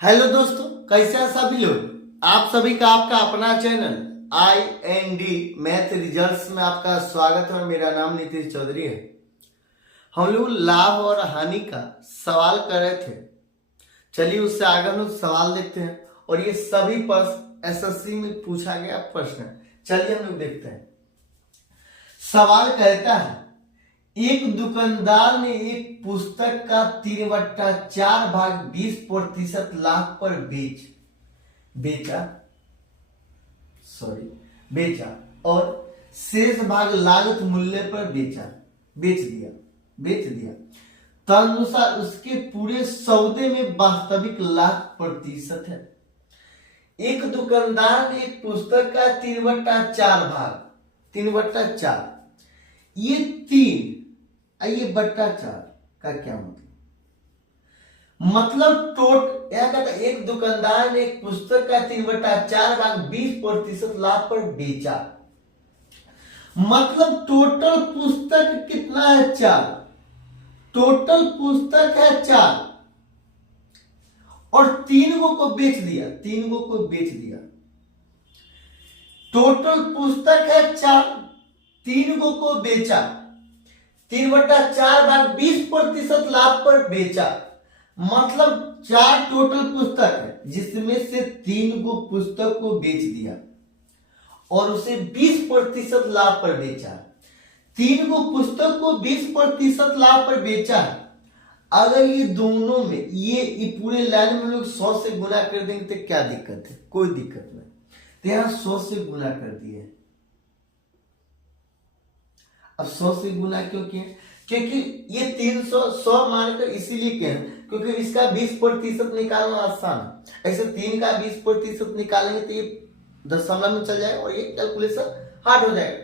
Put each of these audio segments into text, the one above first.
Hello दोस्तों, कैसे हैं सभी लोग। आप सभी का आपका अपना चैनल IND मैथ रिजल्ट्स में आपका स्वागत है और मेरा नाम नीतीश चौधरी है। हम लोग लाभ और हानि का सवाल कर रहे थे। चलिए उससे आगे हम लोग सवाल देखते हैं और ये सभी प्रश्न SSC में पूछा गया प्रश्न है। चलिए हम लोग देखते हैं। सवाल कहता है, एक दुकानदार ने एक पुस्तक का 3/4 भाग 20% लाभ पर बेचा और शेष भाग लागत मूल्य पर बेच दिया। तदनुसार उसके पूरे सौदे में वास्तविक लाभ प्रतिशत है। एक दुकानदार ने एक पुस्तक का 3/4 भाग 3/4 ये 3 ये बट्टा 4 का क्या मतलब यह कहता है एक दुकानदार ने एक पुस्तक का 3/4 भाग 20% लाभ पर बेचा। मतलब टोटल पुस्तक कितना है? 4। टोटल पुस्तक है 4 और 3 को बेच दिया। टोटल पुस्तक है 4, 3 को बेचा। 3/4 भाग 20% लाभ पर बेचा। मतलब 4 टोटल पुस्तक है जिसमें से 3 को पुस्तक को बेच दिया और उसे 20% लाभ पर बेचा। 3 को पुस्तक को 20% लाभ पर बेचा। अगर ये दोनों में ये पूरे लाइन में लोग 100 से गुना कर देंगे तो क्या दिक्कत है? कोई दिक्कत नहीं। तो यहां 100 से गुना कर दिए। अब 100 से गुना क्यों किए? क्योंकि ये 300 मानकर इसीलिए किए क्योंकि इसका 20% निकालना आसान है। ऐसे 3 का 20% निकालेंगे तो ये दशमलव में चल जाएगा और ये कैलकुलेशन हार्ड हो जाएगा।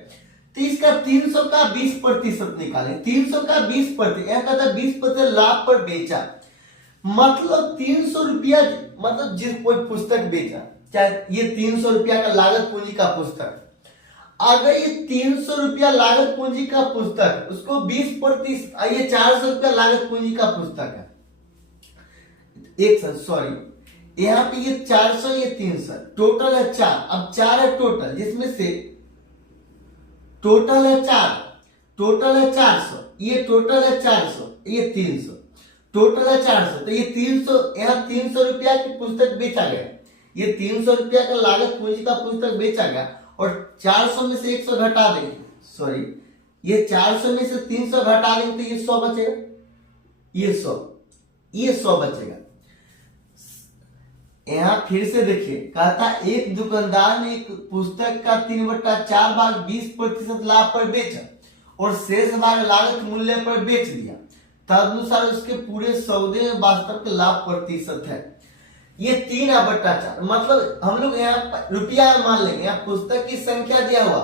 तो इसका 300 का 20% निकालें। 300 का 20%, यह कहता है 20% लाभ पर बेचा। मतलब 300 रुपया, मतलब जिस कोई पुस्तक बेचा, चाहे ये 300 रुपया का लागत पूंजी का पुस्तक, अगर ये 300 रुपया लागत पूंजी का पुस्तक उसको 20%, ये 400 रुपया लागत पूंजी का पुस्तक है। यहाँ पे ये 400 ये 300 टोटल है 4। अब 4 है टोटल, जिसमें से टोटल है 400, ये टोटल है 400, ये 300, टोटल है 400। तो ये 300, यहाँ 300 रुपया की पुस्तक बेचा गया। ये 300 रुपया का लागत पूंजी का पुस्तक बेचा गया और 400 में से 100 घटा देंगे, ये 400 में से 300 घटा देंगे तो ये 100 बचेगा। ये 100 बचेगा। यहां फिर से देखिए, कहता एक दुकानदार ने एक पुस्तक का 3/4 भाग 20% लाभ पर बेचा और शेष भाग लागत मूल्य पर बेच दिया। तदनुसार उसके पूरे सौदे में वास्तविक लाभ प्रतिशत है। ये 3/4, मतलब हम लोग यहाँ रुपया मान लेंगे। यहाँ पुस्तक की संख्या दिया हुआ,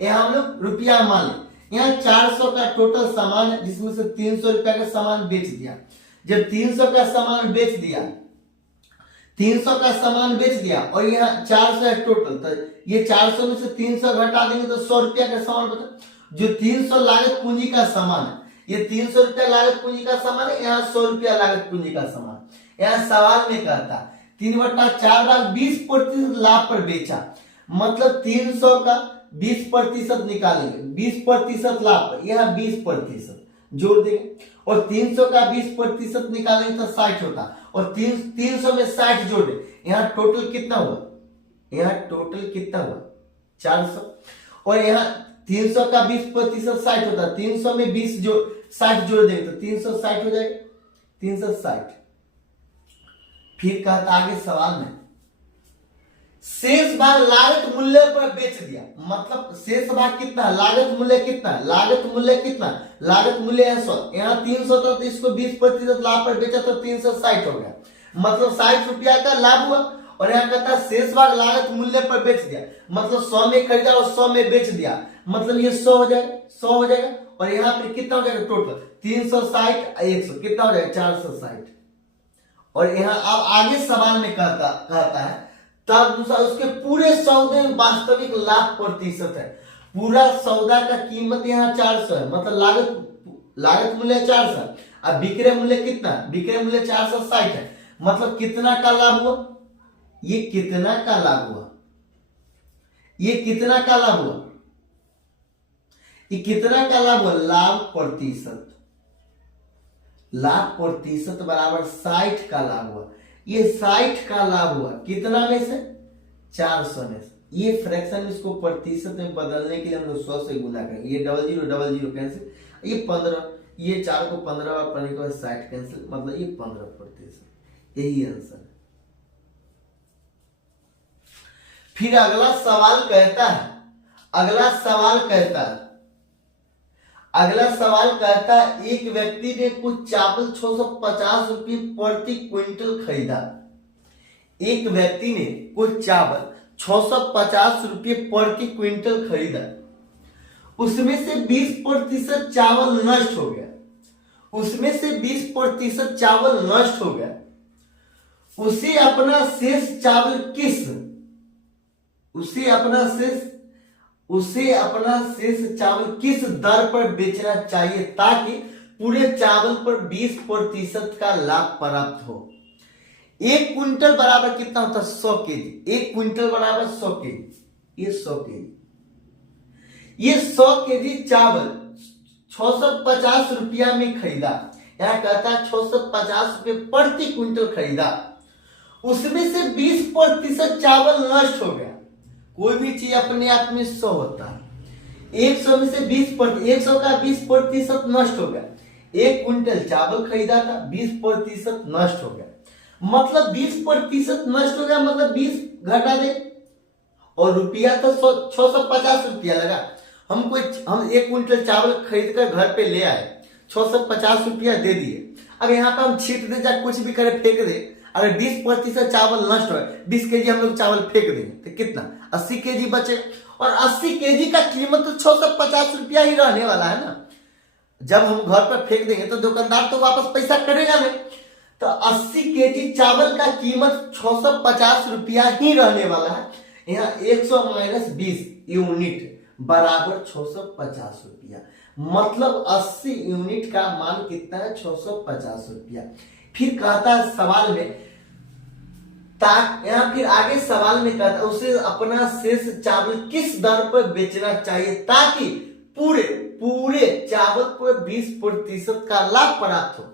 यहाँ हम लोग रुपया मान लें। यहाँ 400 का टोटल सामान है जिसमें से 300 रुपया का सामान बेच दिया। जब 300 का सामान बेच दिया और यहाँ 400 है टोटल, तो ये 400 में से 300 घटा देंगे तो 100 रुपया का सामान बचा। जो 300 लागत पूंजी का सामान है, ये 300 रुपया लागत पूंजी का सामान है, यहाँ 100 रुपया लागत पूंजी का सामान। यहाँ सवाल में कहता 3/4 भाग 20% लाभ पर बेचा। मतलब 300 का 20% निकालेंगे, 20% लाभ पर, यहाँ 20% जोड़ देंगे और 300 का 20% निकालेंगे तो 60 होता और 300 में 60 जोड़ दें। यहाँ टोटल कितना हुआ? 400 और यहाँ 300 का 20% 60 होता। 300 में 60 जोड़ देंगे तो 360 हो जाएगा, 360। फिर कहता आगे सवाल में, शेष भाग लागत मूल्य पर बेच दिया। मतलब शेष भाग कितना है? लागत मूल्य कितना है? लागत मूल्य है 100। यहाँ 300 था तो इसको 20% लाभ पर बेचा तो 360 हो गया। मतलब 60 रुपया का लाभ हुआ। और यहाँ कहता शेष भाग लागत मूल्य पर बेच दिया, मतलब 100 में खरीदा और 100 में बेच दिया। मतलब ये 100 हो जाएगा। और यहाँ पे कितना हो जाएगा? टोटल 360 100 कितना हो जाएगा? 460। और यहाँ अब आगे सवाल में कहता है तदनुसार उसके पूरे सौदे में वास्तविक लाभ प्रतिशत है। पूरा सौदा का कीमत यहाँ 400 है, मतलब लागत मूल्य 400। अब विक्रय मूल्य कितना? विक्रय मूल्य 460 है, मतलब कितना का लाभ हुआ, ये कितना का लाभ हुआ, ये कितना का लाभ हुआ, ये कितना का लाभ हुआ, लाभ प्रतिशत, लाभ प्रतिशत बराबर 60 का लाभ हुआ। ये 60 का लाभ हुआ कितना में से, 400 में से। ये फ्रैक्शन में इसको प्रतिशत में बदलने के लिए हम लोग 100 से गुना करेंगे। ये 0000 कैंसिल, ये 15, ये 4 को 15 बार पढ़ने के बाद 60 कैंसिल, मतलब ये 15%। यही आंसर है। फिर अगला सवाल कहता है, अगला सवाल कहता है, अगला सवाल कहता है एक व्यक्ति ने कुछ चावल 650 रुपये प्रति क्विंटल खरीदा। एक व्यक्ति ने कुछ चावल 650 रुपये प्रति क्विंटल खरीदा, उसमें से 20% चावल नष्ट हो गया, उसमें से 20% चावल नष्ट हो गया। उसे अपना शेष चावल किस, उसे अपना शेष चावल किस दर पर बेचना चाहिए ताकि पूरे चावल पर 20% का लाभ प्राप्त हो। एक क्विंटल बराबर कितना होता है, 100 केजी। एक क्विंटल बराबर 100 केजी, ये 100 केजी। ये 100 केजी चावल 650 रुपया में खरीदा, यहां कहता है 650 रुपये प्रति क्विंटल खरीदा, उसमें से 20% चावल नष्ट हो गया। कोई भी चीज अपने आप में 100 होता है, 100 में से 100 का 20% नष्ट हो गया। एक क्विंटल चावल खरीदा था, 20% नष्ट हो गया, मतलब 20% नष्ट हो गया, मतलब 20 घटा दे, और रुपया तो 650 रुपया लगा। हम एक क्विंटल चावल खरीद कर घर पे ले आए, 650 रुपया दे दिए। अब यहाँ पे हम छीट दे, जा कुछ भी करे फेंक दे, अगर 20% चावल नष्ट हो, 20 केजी हम लोग चावल फेंक देंगे तो कितना, 80 केजी बचे, और 80 केजी का कीमत तो 650 रुपया ही रहने वाला है ना। जब हम घर पर फेंक देंगे तो दुकानदार तो वापस पैसा करेगा नहीं, तो 80 केजी चावल का कीमत 650 रुपया ही रहने वाला है। यहाँ 100 माइनस 20 यूनिट बराबर 650 रुपया, मतलब 80 यूनिट का मान कितना है, 650 रुपया। फिर कहता है सवाल में, यहाँ फिर आगे सवाल में कहता है उसे अपना शेष चावल किस दर पर बेचना चाहिए ताकि पूरे चावल पर 20% का लाभ प्राप्त हो।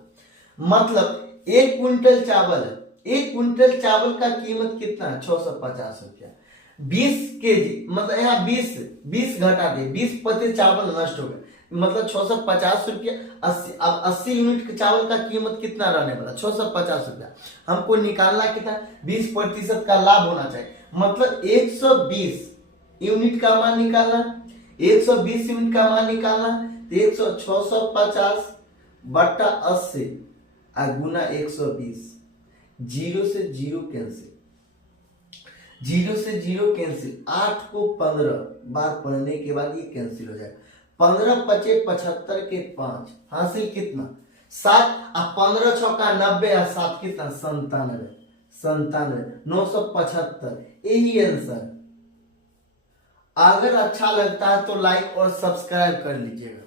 मतलब एक क्विंटल चावल है, एक क्विंटल चावल का कीमत कितना है, 650 रुपया। 20 केजी, मतलब यहाँ 20 घटा दे, 20% चावल नष्ट हो गया, मतलब 650 रुपया। 80 यूनिट के चावल का कीमत कितना रहने वाला, 650 रुपया। हमको निकालना कितना, 20% का लाभ होना चाहिए, मतलब 120 यूनिट का मान निकालना, 120 यूनिट का मान निकालना, तो 650 बट्टा 80 गुना 120, 0 से 0 कैंसिल, 0 से 0 कैंसिल, 8 को 15 बार पढ़ने के बाद ये कैंसिल हो जाएगा। 15 पचे 75 के 5 हासिल कितना, 7, अब 15 छक्का 90 और 7 कितना, 97, 975। यही आंसर। अगर अच्छा लगता है तो लाइक और सब्सक्राइब कर लीजिएगा।